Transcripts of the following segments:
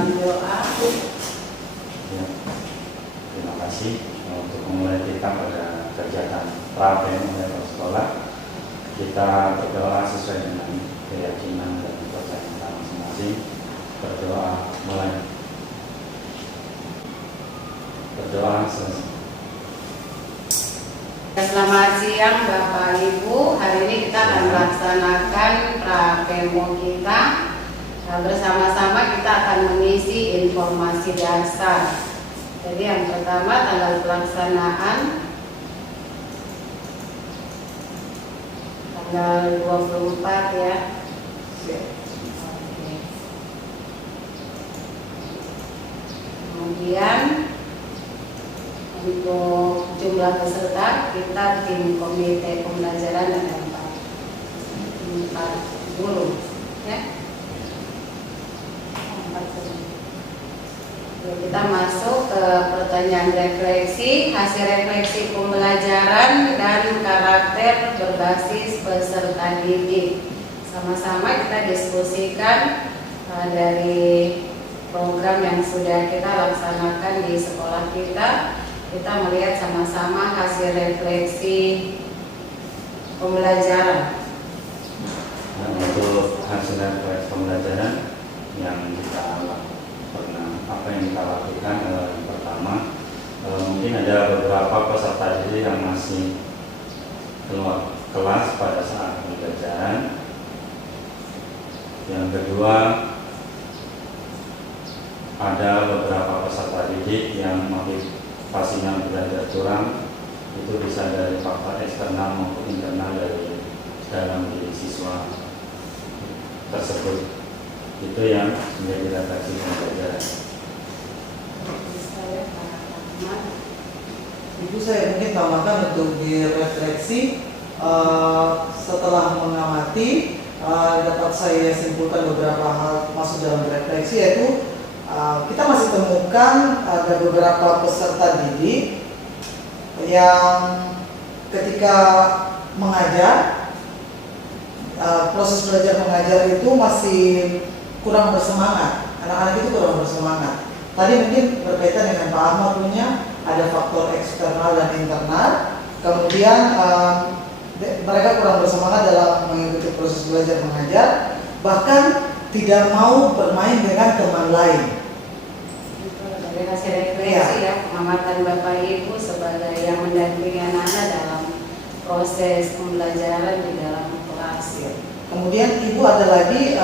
dalam doa. Ya, terima kasih untuk memulai kita pada kegiatan Prapen mulai sekolah. Kita berdoa sesuai dengan keyakinan dan kepercayaan kita masing-masing. Berdoa mulai. Berdoa selesai. Selamat siang Bapak Ibu. Hari ini kita akan melaksanakan Prapemo kita. Bersama-sama kita akan mengisi informasi dasar. Jadi yang pertama tanggal pelaksanaan tanggal 24 ya. Oke. Kemudian untuk jumlah peserta kita tim komite pembelajaran ada 4 guru ya. 4 guru. Kita masuk ke pertanyaan refleksi, hasil refleksi pembelajaran dan karakter berbasis peserta didik. Sama-sama kita diskusikan dari program yang sudah kita laksanakan di sekolah kita. Kita melihat sama-sama hasil refleksi pembelajaran. Dan untuk hasil refleksi pembelajaran yang kita yang kita lakukan yang pertama, mungkin ada beberapa peserta didik yang masih keluar kelas pada saat pembelajaran. Yang kedua, ada beberapa peserta didik yang motivasinya belajar kurang. Itu bisa dari faktor eksternal maupun internal dari dalam diri siswa tersebut. Itu yang menjadi refleksi pembelajaran. Ibu, saya mungkin tambahkan untuk direfleksi setelah mengamati dapat saya simpulkan beberapa hal masuk dalam refleksi, yaitu kita masih temukan ada beberapa peserta didik yang ketika mengajar proses belajar mengajar itu masih kurang bersemangat, anak-anak itu kurang bersemangat. Tadi mungkin berkaitan dengan Pak Ahmad punya ada faktor eksternal dan internal. Kemudian mereka kurang bersemangat dalam mengikuti proses belajar mengajar, bahkan tidak mau bermain dengan teman lain. Dari hasil refleksi ya, pengamatan Bapak Ibu sebagai yang mendampingi anak-anak dalam proses pembelajaran di dalam kelas. Kemudian Ibu ada lagi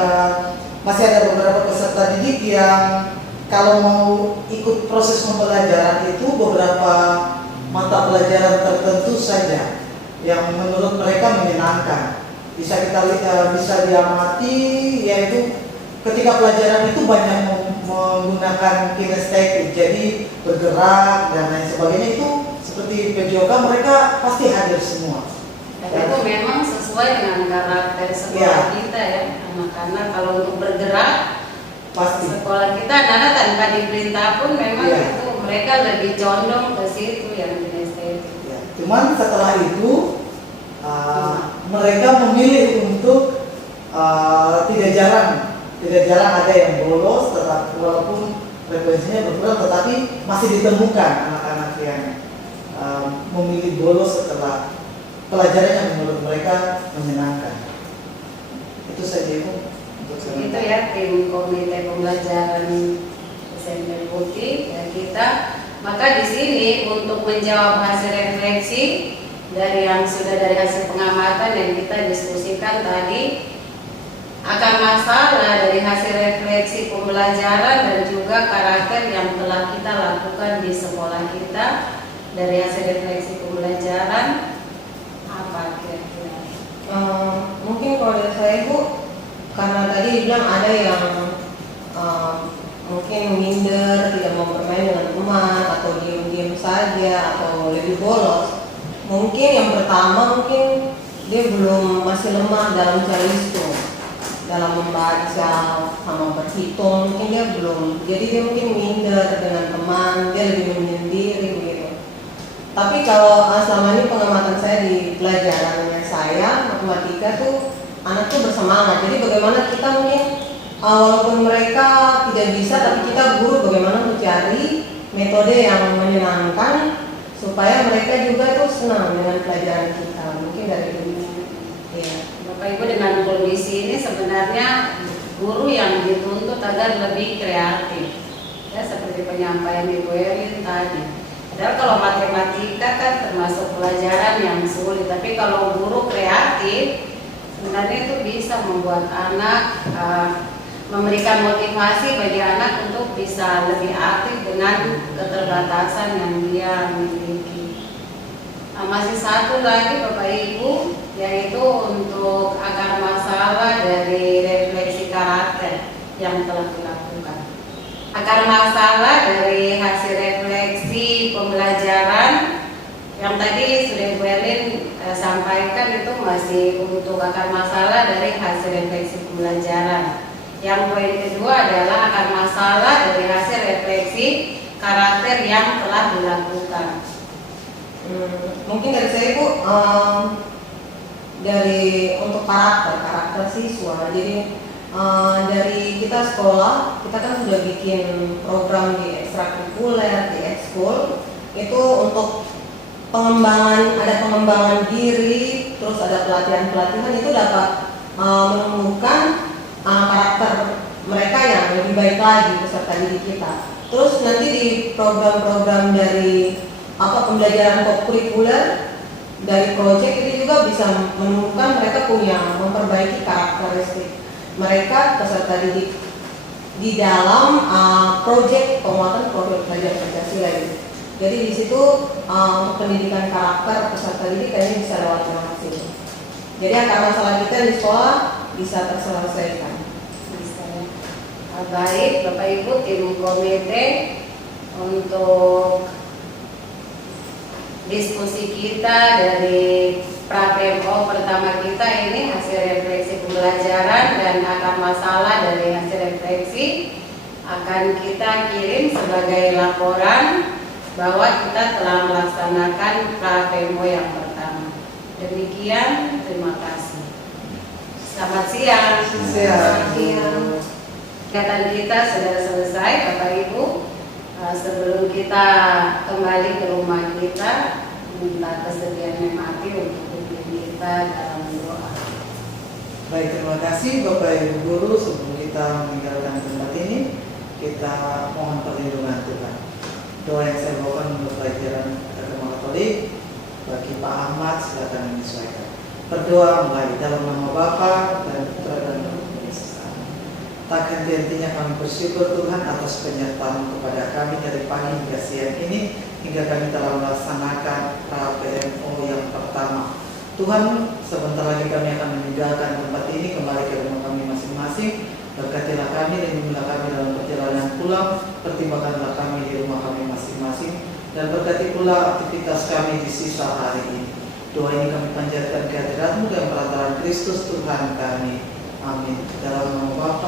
masih ada beberapa peserta didik yang kalau mau ikut proses pembelajaran itu beberapa mata pelajaran tertentu saja yang menurut mereka menyenangkan. Bisa kita bisa diamati, yaitu ketika pelajaran itu banyak menggunakan kinestetik, jadi bergerak dan lain sebagainya. Itu seperti PJOK mereka pasti hadir semua. Dan itu memang sesuai dengan karakter sekolah kita ya, anak-anak kalau untuk bergerak pasti. Sekolah kita anak-anak tanpa diperintah pun memang itu mereka lebih condong ke situ yang kinestetik. Ya. Cuman setelah itu mereka memilih untuk tidak jarang ada yang bolos, tetapi walaupun frekuensinya berkurang, tetapi masih ditemukan anak-anak yang memilih bolos setelah pelajaran yang menurut mereka menyenangkan. Itu saja Ibu. Itu ya tim komite pembelajaran SMP Putih ya kita. Maka di sini untuk menjawab hasil refleksi dari yang sudah dari hasil pengamatan yang kita diskusikan tadi, akan masalah dari hasil refleksi pembelajaran dan juga karakter yang telah kita lakukan di sekolah kita dari hasil refleksi pembelajaran apa kira-kira? Mungkin kalau dari saya Bu, karena tadi bilang ada yang mungkin minder, tidak mau bermain dengan teman, atau diam-diam saja, atau lebih bolos. Mungkin yang pertama mungkin dia masih lemah dalam cara hitung, dalam membaca sama berhitung, mungkin dia belum. Jadi dia mungkin minder dengan teman, dia lebih menyendiri begitu. Tapi kalau selama ini pengamatan saya di pelajarannya saya matematika tuh anak tuh bersemangat. Jadi bagaimana kita mungkin walaupun mereka tidak bisa, tapi kita guru bagaimana mencari metode yang menyenangkan supaya mereka juga tuh senang dengan pelajaran kita. Mungkin dari dulu. Ya. Bapak Ibu, dengan kondisi ini sebenarnya guru yang dituntut agar lebih kreatif. Ya, seperti penyampaian Ibu Erlin tadi. Padahal kalau matematika kan termasuk pelajaran yang sulit, tapi kalau guru kreatif sebenarnya itu bisa membuat anak memberikan motivasi bagi anak untuk bisa lebih aktif dengan keterbatasan yang dia miliki. Nah, masih satu lagi Bapak Ibu, yaitu untuk akar masalah dari refleksi karakter yang telah dilakukan. Akar masalah dari hasil refleksi pembelajaran yang tadi sudah Bu Erlin sampaikan, itu masih untuk akar masalah dari hasil refleksi pembelajaran. Yang poin kedua adalah akar masalah dari hasil refleksi karakter yang telah dilakukan. Mungkin dari saya Bu, dari untuk karakter siswa. Jadi dari kita sekolah, kita kan sudah bikin program di ekstrakurikuler, di ekskul, itu untuk ada pengembangan diri, terus ada pelatihan itu dapat menumbuhkan karakter mereka yang lebih baik lagi peserta didik kita. Terus nanti di program-program dari pembelajaran kurikuler dari proyek itu juga bisa menumbuhkan mereka punya memperbaiki karakteristik mereka peserta didik di dalam proyek penguatan profil pelajar Pancasila ini. Jadi di situ untuk pendidikan karakter peserta didik kayaknya bisa lewat hasil. Jadi akar masalah kita di sekolah bisa terselesaikan. Baik Bapak Ibu, tim komite, untuk diskusi kita dari pra-PMO pertama kita ini hasil refleksi pembelajaran dan akar masalah dari hasil refleksi akan kita kirim sebagai laporan bahwa kita telah melaksanakan pra-PMO yang pertama. Demikian, terima kasih. Selamat siang. Selamat siang. Kegiatan kita sudah selesai Bapak Ibu. Sebelum kita kembali ke rumah kita, minta kesediaan yang mati untuk pimpin kita dalam doa. Baik, terima kasih Bapak Ibu Guru. Sebelum kita meninggalkan tempat ini, kita mohon perlindungan Tuhan. Doa yang saya bawakan untuk pelajaran agama Katolik bagi Pak Ahmad, silakan menyesuaikan. Berdoa mulai dalam nama Bapa dan Putra dan Roh Kudus. Tak henti-hentinya kami bersyukur Tuhan atas penyertaan kepada kami dari pagi hingga siang ini, hingga kami telah melaksanakan pra-PMO yang pertama. Tuhan, sebentar lagi kami akan meninggalkan tempat ini kembali ke rumah kami masing-masing. Berkatilah kami, lindungilah kami dalam perjalanan pulang, pertimbangkanlah kami di rumah kami masing-masing, dan berkati pula aktivitas kami di sisa hari ini. Doa ini kami panjatkan ke hadirat-Mu dan perantaraan Kristus Tuhan kami. Amin. Dalam nama Bapa